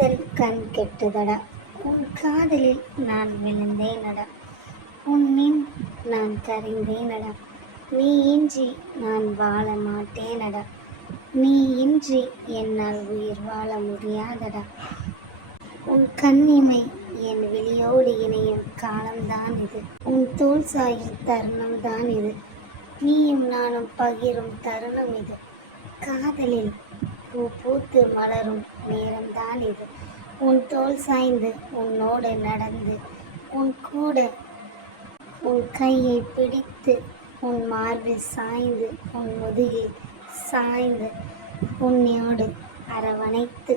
காதல் கண் கெட்டதடா, உன் காதலில் நான் விழுந்தேனடா, உன்னின் நான் கரைந்தேனடா, நீ இன்றி நான் வாழ மாட்டேனடா, நீ இன்றி என்னால் உயிர் வாழ முடியாதடா. உன் கண்ணிமை என் விழியோடு இணையும் காலம்தான் இது, உன் தோள் சாயும் தருணம்தான் இது, நீயும் நானும் பகிரும் தருணம் இது, காதலில் பூ பூத்து மலரும் நேரம்தான் இது, உன் தோள் சாய்ந்து உன்னோடு நடந்து உன் கூட உன் கையை பிடித்து உன் மார்பில் சாய்ந்து உன் முதுகில் சாய்ந்து உன்னோடு அரவணைத்து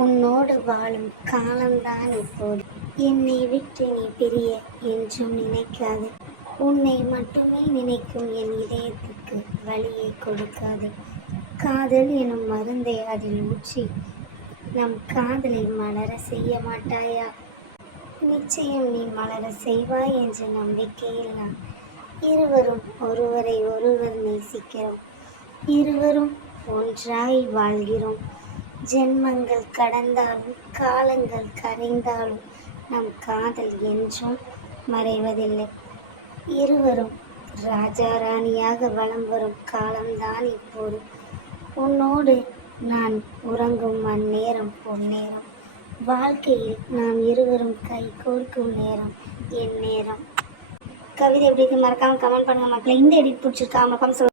உன்னோடு வாழும் காலம்தான் இப்போது. என்னை விட்டு நீ பிரிய என்றும் நினைக்காதே, உன்னை மட்டுமே நினைக்கும் என் இதயத்துக்கு வழியை கொடுக்காதே. காதல் எனும் மருந்தை அதில் ஊற்றி நம் காதலை மலர செய்ய மாட்டாயா? நிச்சயம் நீ மலர செய்வாய் என்ற நம்பிக்கையில் நான். இருவரும் ஒருவரை ஒருவர் நேசிக்கிறோம், இருவரும் ஒன்றாய் வாழ்கிறோம். ஜென்மங்கள் கடந்தாலும் காலங்கள் கரைந்தாலும் நம் காதல் என்றும் மறைவதில்லை. இருவரும் ராஜா ராணியாக வலம் வரும் காலம்தான் இப்போது. உன்னோடு நான் உறங்கும் அந்நேரம் பொன்னேரம், வாழ்க்கையில் நாம் இருவரும் கை கோர்க்கும் நேரம் என் நேரம். கவிதை எப்படி இருக்கு மறக்காம கமெண்ட் பண்ணுங்க மக்களே. இந்த எடிட் பிடிச்சிருக்கா மறக்காம சொல்லுங்க.